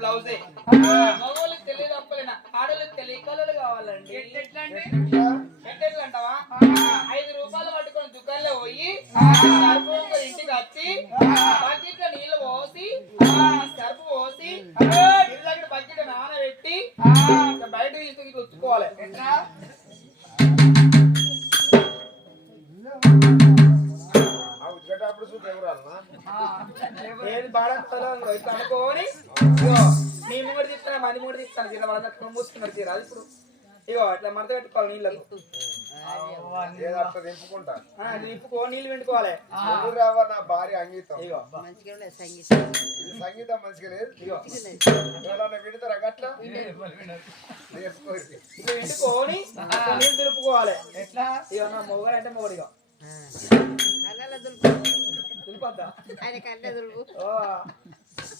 బ్లౌజే. మగవాళ్ళకి తెలియ తప్పలేనా ఆడవాళ్ళకి తెలియ కలర్లు కావాలండి. ఎట్లా అంటే ఎట్లా అంటావా ఐదు రూపాయలు పట్టుకొని దుకాణంలో పోయి ఇంటికి వచ్చి బాడకలో ఇట్లా అనుకోని ఇగో నీ ముంగడు తీస్తాను మంది ముంగడు తీస్తాను ఇలా వాళ్ళ దగ్గర మూసుకున్నారు తీరా ఇప్పుడు. ఇగో ఇట్లా మడత పెట్టుకోవాలి నీళ్ళకు. ఏదో అట్లా దింపుకుంటా ఆ, నింపుకో నీళ్ళు పెట్టుకోవాలి రావా నా భార్య అంగీతం. ఇగో. సంగీతం. సంగీతం మంచిగా లేదు. విడతారా గట్లా? నీళ్ళు దులుపుకోవాలి. ఎట్లా? ఇగో నా మొగడు అంటే మొగడు ఇగో. కళ్ళ దులుపు దులుపద్దా ఆయన కళ్ళ దులుపు.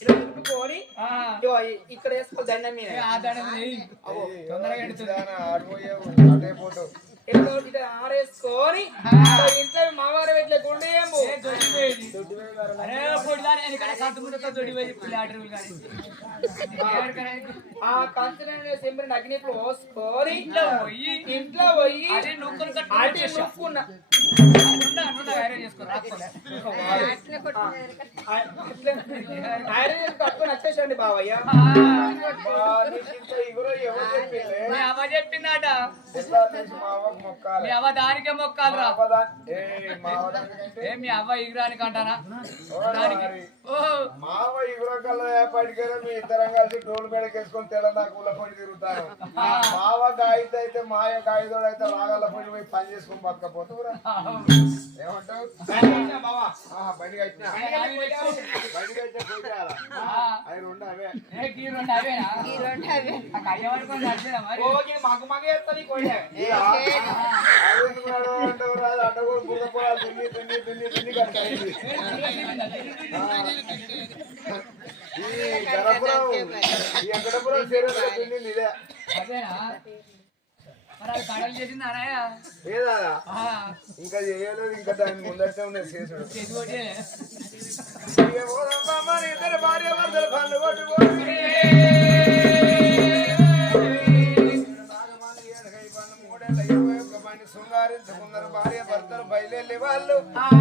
దులుపుకొని ఇక్కడ వేసుకో దండం మీద. తొందరగా అటే పోతావు ఇట్లా ఇట్లా ఆడేసుకొని ఇంట్లో మావారు. ఎవరికైనా ఇది ఆ కంచన సెంబరి అగ్నిప్పుడు పోసుకొని ఇంట్లో పోయి, ఇంట్లో పోయి అటు. నొక్కున్న. వచ్చేసండి బావయ్య. చెప్పిందట. మా మొక్కాలి అవ్వ దానికే మొక్కాలరా మా అవ్వ దా- ఏయ్, మా అవ్వ దానికంటే ఏ మీ అవ్వ ఇగురానికి అంటానా? మావ ఇగురు కల్లా ఏపాటికైనా మీ ఇద్దరం కలిసి డోలు మేడకేసుకొని తెలంగాణ కూల పని తిరుగుతాను మావ గాయత అయితే మాయ గాయతోడు అయితే రాగల పని పోయి పని చేసుకొని బతకపోతురా ఏమంటావు? బండి కట్టినా బండి కట్టిన? అవి రెండు అవే. రెండు రెండు అవే. ఓకే మగ కోడే. చేసింది లేదా ఇంకా చేయలేదు ఇంకా దాని ముందట్టే ఉన్నది చేసాడు ఇద్దరు భార్య పండు కొట్టుకోండి. Uh,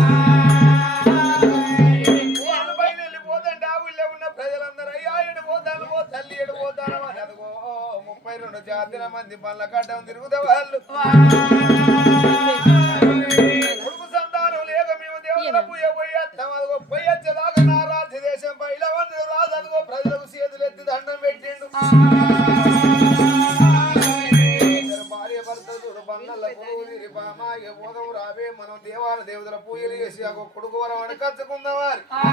దేవాల దేవతల పూజలు చేసి ఆ కొడుకు వరం అడకచ్చుకుందాం వారి ఆ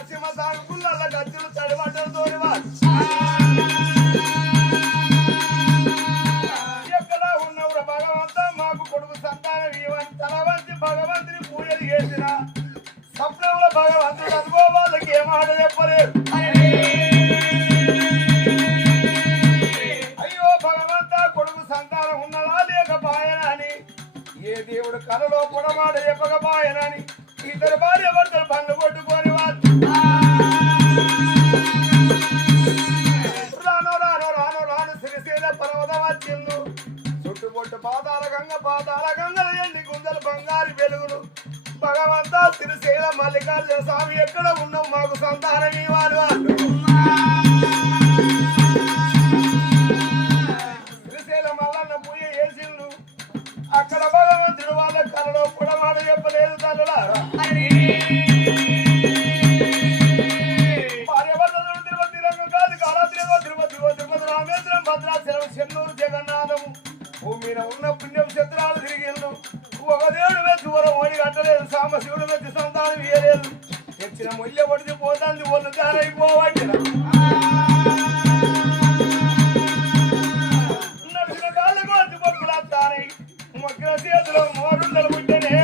నరసింహ సాగు గుళ్ళ గజ్జలు గంగ పాదాల గంగల ఎండి గుంజలు బంగారు వెలుగులు. భగవంతా తిరుశైల మల్లికార్జున స్వామి ఎక్కడ ఉన్నాం? మాకు సంతానం ఇవ్వాలి వాళ్ళు. సాంబశివుడు వెచ్చి సంతానం ఇయ్యలేదు. తెచ్చిన ముల్య పడితే పోతాంది ఒళ్ళు దారైపోవాలి నడిచిన కాళ్ళకు అడ్డు మొక్కులు వస్తాయి మొక్కుల చేతిలో మోరుండలు పుట్టనే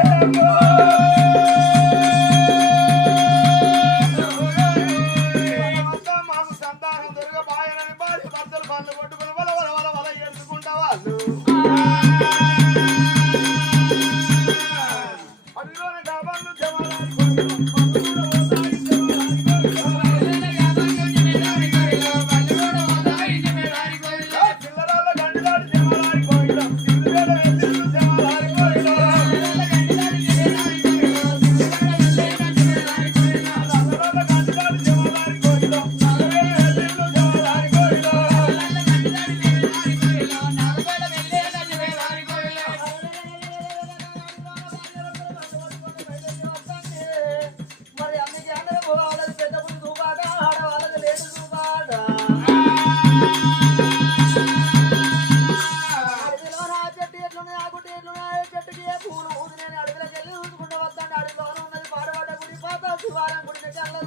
శివాలయం గుడి కళ్ళ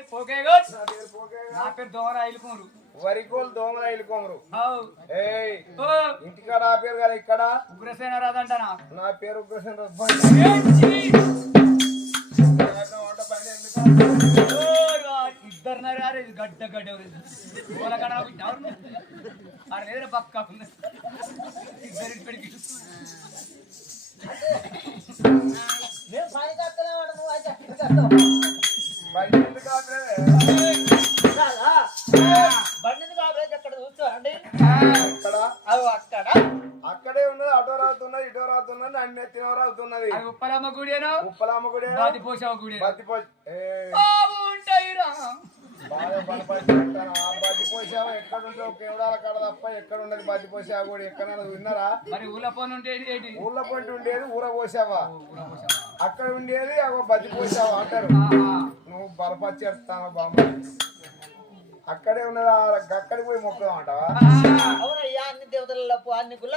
పేరు పోకేగోచ్ నా పేరు పోకే నా కాదు. పేరు దోమరా ఇలుకోరు వరికోలు దోమల ఇల్లుకోమరు అవు. ఏయ్ ఓ. ఇంటికాడ ఆ పేరు కదా ఇక్కడ? ఉగ్రసేన రాదంటనా? నా పేరు ఉగ్రసేన? ఇద్దరు నరారు గడ్డ గడ్డ లేదు పక్క. ఇద్దరు ఇప్పటికి నేను సాయంకాలం వాడు నువ్వు బండిని కాబట్టి అక్కడ చూస్తామండి అక్కడ అక్కడ అక్కడే ఉన్నది అటో రాతున్నది ఇటో రాతున్నది అన్ని ఎత్తిన రాతున్నది ఉప్పలమ్మ గుడేనో ఉప్పలమ్మ గుడి బాది పోసావు గుడి బతిపో ఏయ్, ఉంటాయిరా బాగా బతిపోసావు ఎక్కడ కాడ తప్ప ఎక్కడ ఉన్నది బతిపోసావు కూడా ఎక్కడైనా విన్నారా? మరి ఊళ్ళ పోను ఊళ్ళో పొంటి ఉండేది ఊర పోసావా? అక్కడ ఉండేది బతిపోసావా అంటారు. నువ్వు బలపచ్చి ఎడతాను బామ్మ? అక్కడే ఉన్నది? అక్కడికి పోయి మొక్కుదాం అంటావా? అవునయ్యా అన్ని దేవతల అన్ని గుళ్ళ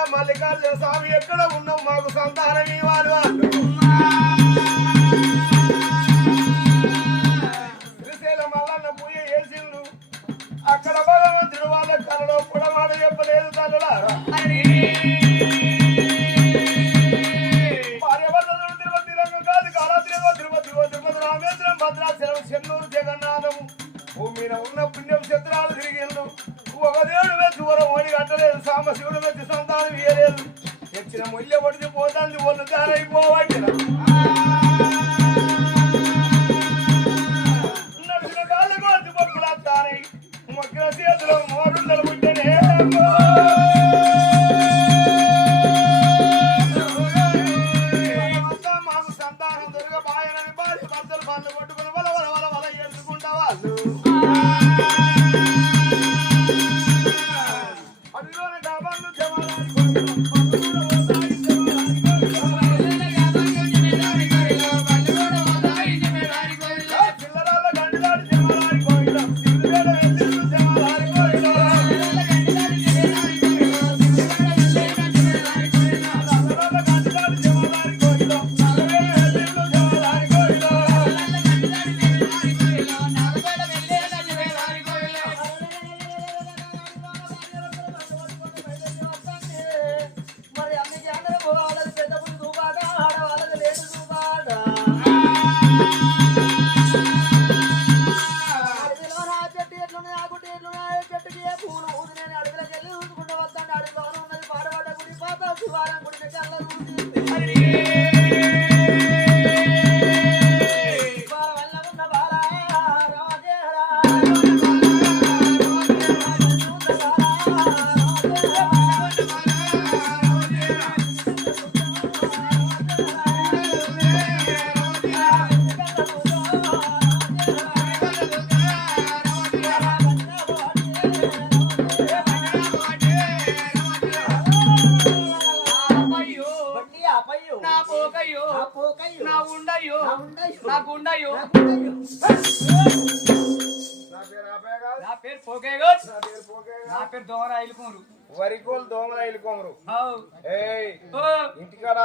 ఎక్కడ మల్లికార్జున స్వామి ఎక్కడ ఉన్నాం మాకు సంతానం ఇవ్వాలి వాళ్ళు. శ్రీశైలం మల్లన్న పూజ చేసిండు అక్కడ భగవంతుడు వాళ్ళ కళలో కూడా మాట చెప్పలేదు తల్లులారా భద్రాచలం చెన్నూరు జగన్నాథము భూమిన ఉన్న పుణ్యం చిత్రాలు తిరిగిండు ఒక దేవుడు వెచ్చి వరం ఓడి కట్టలేదు సామ శివుడు వెచ్చి సంతానం ఇయ్యలేదు తెచ్చిన మొయ్య పడితే పోతాంది ఒళ్ళు దారైపోవచ్చు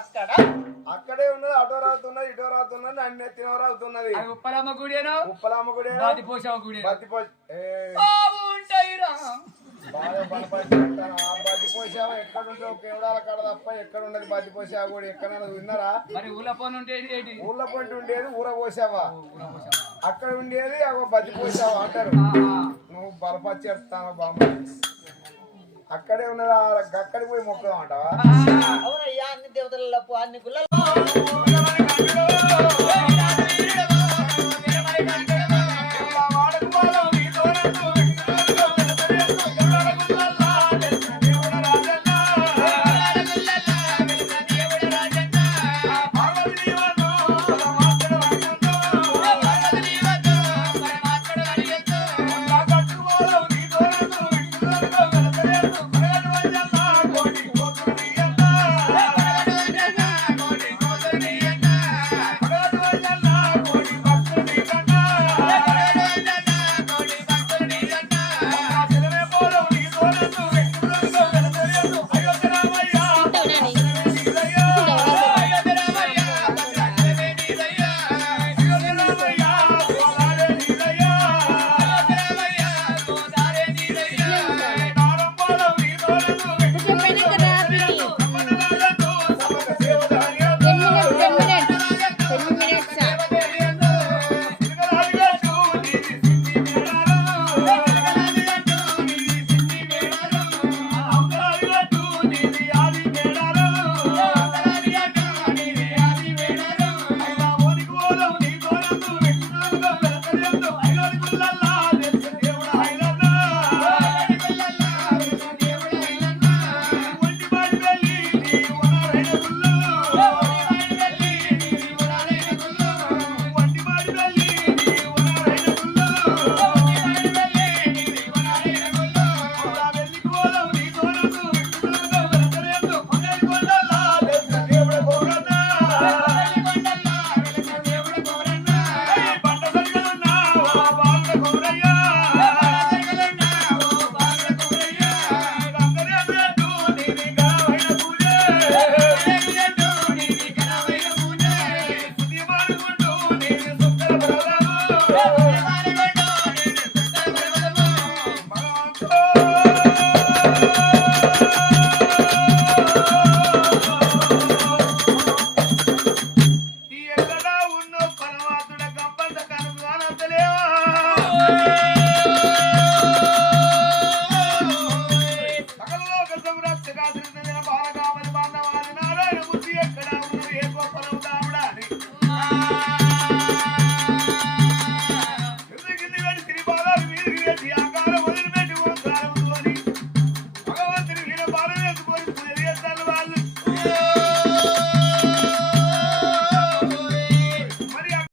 అక్కడ. అక్కడ ఉన్నది అటో రాతున్నది ఇటో రాతున్నది అన్ని ఎత్తిన రాతున్నది. అది ఉప్పలమ్మ గుడిను ఉప్పలమ్మ గుడి పోసావు గుడి బతిపో బలపరిచేస్తాను. ఆ బతిపోసావు ఎక్కడ ఉంటావు? కేవడాల కాడ తప్ప ఎక్కడ ఉన్నది బతిపోసావు కూడా ఎక్కడ విన్నారా? మరి ఊళ్ళ పోను ఉంటే ఏంటి? ఊళ్ళో పొంటి ఉండేది ఊర పోసావా? అక్కడ ఉండేది అగో బతిపోసావా అంటారు. నువ్వు బలపరిచేస్తాను బామ్మ? అక్కడే ఉన్నదా? అక్కడికి పోయి మొక్కుదామంట అవునయ్యా అన్ని దేవతల అన్ని గుళ్ళలో